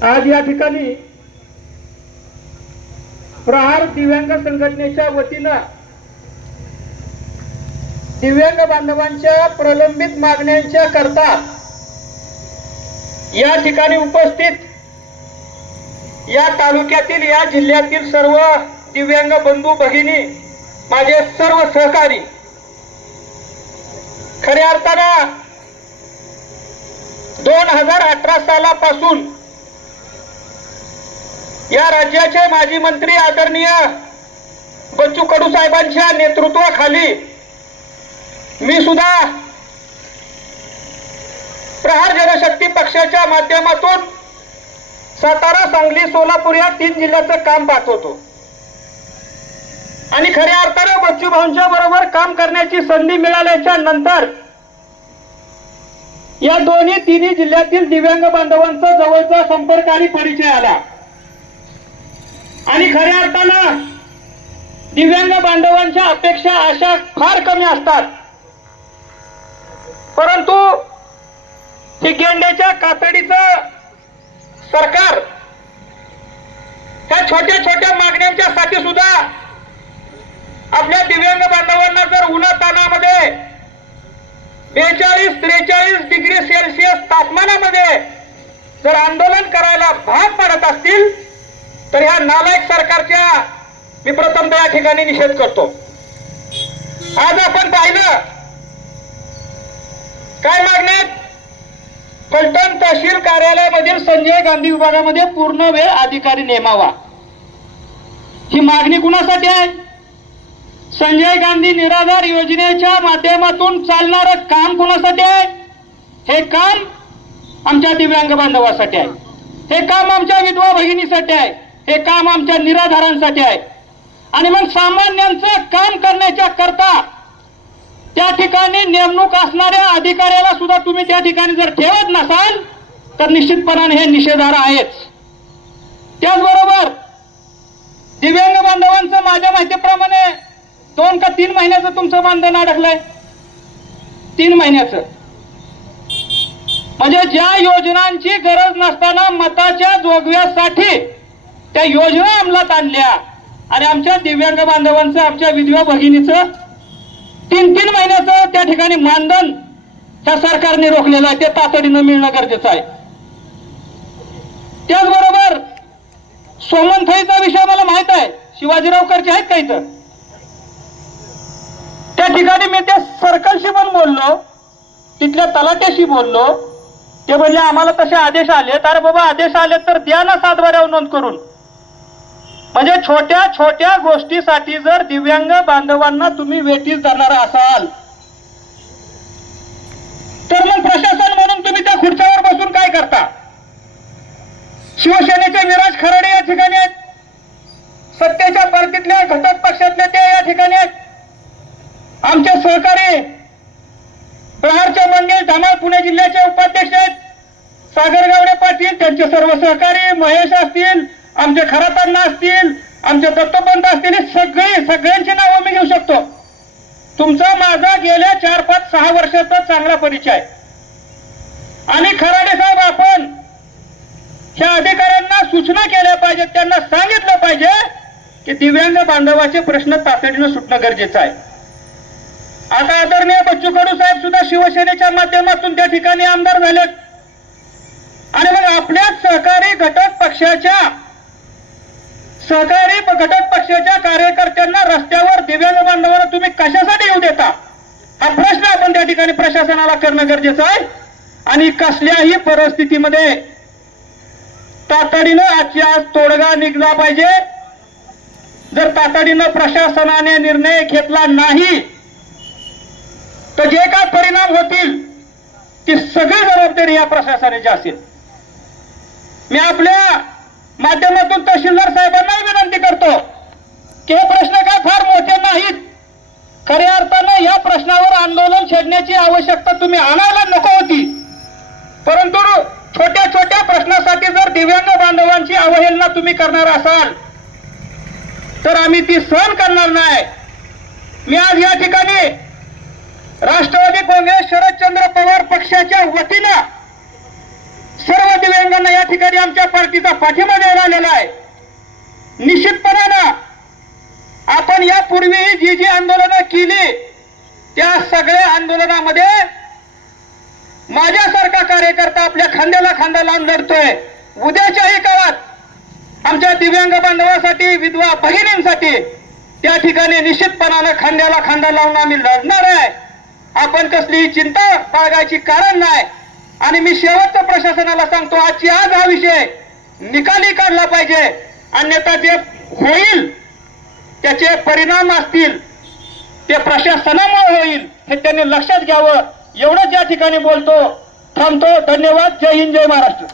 आज या ठिकाणी प्रहार दिव्यांग संघटनेच्या वतीनं दिव्यांग बांधवांच्या प्रलंबित मागण्यांच्या करता या ठिकाणी उपस्थित या तालुक्यातील या जिल्ह्यातील सर्व दिव्यांग बंधू भगिनी, माझे सर्व सहकारी, खऱ्या अर्थानं 2018 सालापासून या राज्याचे माजी मंत्री आदरणीय बच्चू कडू साहेबांच्या नेतृत्वाखाली मी सुद्धा प्रहार जनशक्ती पक्षाच्या माध्यमातून सातारा, सांगली, सोलापूर या 3 जिल्ह्याचं काम पाहत होतो आणि खऱ्या अर्थाने बच्चू भाऊंच्या बरोबर काम करण्याची संधी मिळाल्याच्या नंतर या तिन्ही जिल्ह्यातील दिव्यांग बांधवांचा जवळचा संपर्क आणि परिचय आला आणि खऱ्या अर्थानं दिव्यांग बांधवांच्या अपेक्षा आशा फार कमी असतात, परंतु हे गेंड्याच्या कातडीचं सरकार ह्या छोट्या छोट्या मागण्यांच्या साठी सुद्धा आपल्या दिव्यांग बांधवांना जर उन्हातानामध्ये 42-43 डिग्री सेल्सिअस तापमानामध्ये जर आंदोलन करायला भाग पडत असतील तर ह्या नालायक सरकारच्या मी प्रथमतः या ठिकाणी निषेध करतो। आज आपण पाहिलं काय मागण्यात, फलटण तहसील कार्यालयामधील संजय गांधी विभागामध्ये पूर्ण वेळ अधिकारी नेमावा, ही मागणी कुणासाठी आहे? संजय गांधी निराधार योजनेच्या माध्यमातून चालणारं काम कोणासाठी आहे? हे काम आमच्या दिव्यांग बांधवासाठी आहे, हे काम आमच्या विधवा भगिनीसाठी आहे, हे काम आमच्या निराधारांसाठी आहे। आणि मग सामान्यांचं काम करण्याच्या करता त्या ठिकाणी नेमणूक असणाऱ्या अधिकाऱ्याला सुद्धा तुम्ही त्या ठिकाणी जर ठेवत नसाल तर निश्चितपणाने हे निषेधार्ह आहेच। त्याचबरोबर दिव्यांग बांधवांचं माझ्या माहितीप्रमाणे 2 का 3 महिन्याचं तुमचं मानधन अडकलंय, 3 महिन्याचं, म्हणजे ज्या योजनांची गरज नसताना मताच्या जोगव्यासाठी त्या योजना अंमलात आणल्या आणि आमच्या दिव्यांग बांधवांचं, आमच्या विधवा भगिनीचं 3-3 महिन्याचं त्या ठिकाणी मानधन त्या सरकारने रोखलेलं आहे, ते तातडीनं मिळणं गरजेचं आहे। त्याचबरोबर सोमनथाईचा विषय मला माहित आहे, शिवाजीरावकरचे आहेत का इथं? त्या ठिकाणी मी त्या सर्कलशी पण बोललो, तिथल्या तलाट्याशी बोललो, ते म्हणले आम्हाला तसे आदेश आले। अरे बाबा, आदेश आले तर द्या ना सातबाऱ्यावर नोंद करून। म्हणजे छोट्या छोट्या गोष्टीसाठी जर दिव्यांग बांधवांना तुम्ही वेठीस धरणार असाल तर मग प्रशासन म्हणून तुम्ही त्या खुर्च्यावर बसून काय करता? शिवसेनेचे विराज खराडे या ठिकाणी आहेत, सत्तेच्या पार्टीतल्या घटक पक्षातले ते या ठिकाणी आहेत, आमचे सहकारी प्रहारचे मंगेश धमाळ पुणे जिल्ह्याचे उपाध्यक्ष आहेत, सागर गावडे पाटील, त्यांचे सर्व सहकारी, महेश असतील, आमचे खरातांना असतील, आमचे दत्तोपंत असतील, सगळ्यांची नावं मी घेऊ शकतो। तुमचा माझा गेल्या 4-5-6 वर्षाचा चांगला परिचय आहे आणि खराडे साहेब, आपण ह्या अधिकाऱ्यांना सूचना केल्या पाहिजेत, त्यांना सांगितलं पाहिजे की दिव्यांग बांधवाचे प्रश्न तातडीनं सुटणं गरजेचं आहे। आता आदरणीय बच्चू कडू साहेब सुद्धा शिवसेनेच्या माध्यमातून त्या ठिकाणी आमदार झालेत आणि मग आपल्याच सहकारी घटक पक्षाच्या कार्यकर्त्यांना रस्त्यावर दिव्यांग बांधवांना तुम्ही कशासाठी येऊ देता, हा प्रश्न आपण त्या ठिकाणी प्रशासनाला करणं गरजेचं आहे। आणि कसल्याही परिस्थितीमध्ये तातडीनं आजची आज तोडगा निघला पाहिजे। जर तातडीनं प्रशासनाने निर्णय घेतला नाही तर जे काय परिणाम होतील ती सगळी जबाबदारी या प्रशासनाची असेल। मी आपल्या माध्यमातून तहसीलदार साहेबांनाही विनंती करतो की हे प्रश्न काय फार मोठे नाहीत, खऱ्या अर्थानं या प्रश्नावर आंदोलन छेडण्याची आवश्यकता तुम्ही आणायला नको होती, परंतु छोट्या छोट्या प्रश्नासाठी जर दिव्यांग बांधवांची अवहेलना तुम्ही करणार असाल तर आम्ही ती सहन करणार नाही। मी आज या ठिकाणी राष्ट्रवादी काँग्रेस शरदचंद्र पवार पक्षाच्या वतीनं सर्व दिव्यांगांना या ठिकाणी आमच्या पार्टीचा पाठिंबा देण्यात आलेला आहे. निश्चितपणानं आपण यापूर्वी जी आंदोलनं केली त्या सगळ्या आंदोलनामध्ये माझ्यासारखा कार्यकर्ता आपल्या खांद्याला खांदा लावून लढतोय. उद्याच्याही काळात आमच्या दिव्यांग बांधवांसाठी, विधवा भगिनींसाठी त्या ठिकाणी निश्चितपणानं खांद्याला खांदा लावून आम्ही लढणार आहे. आपण कसलीही चिंता बाळगायची कारण नाही. आणि मी शेवटचं प्रशासनाला सांगतो, आजची आज हा विषय निकाली काढला पाहिजे, अन्यथा जे होईल त्याचे परिणाम असतील ते प्रशासनामुळे होईल हे त्यांनी लक्षात घ्यावं. एवढंच या ठिकाणी बोलतो, थांबतो. धन्यवाद. जय हिंद, जय महाराष्ट्र.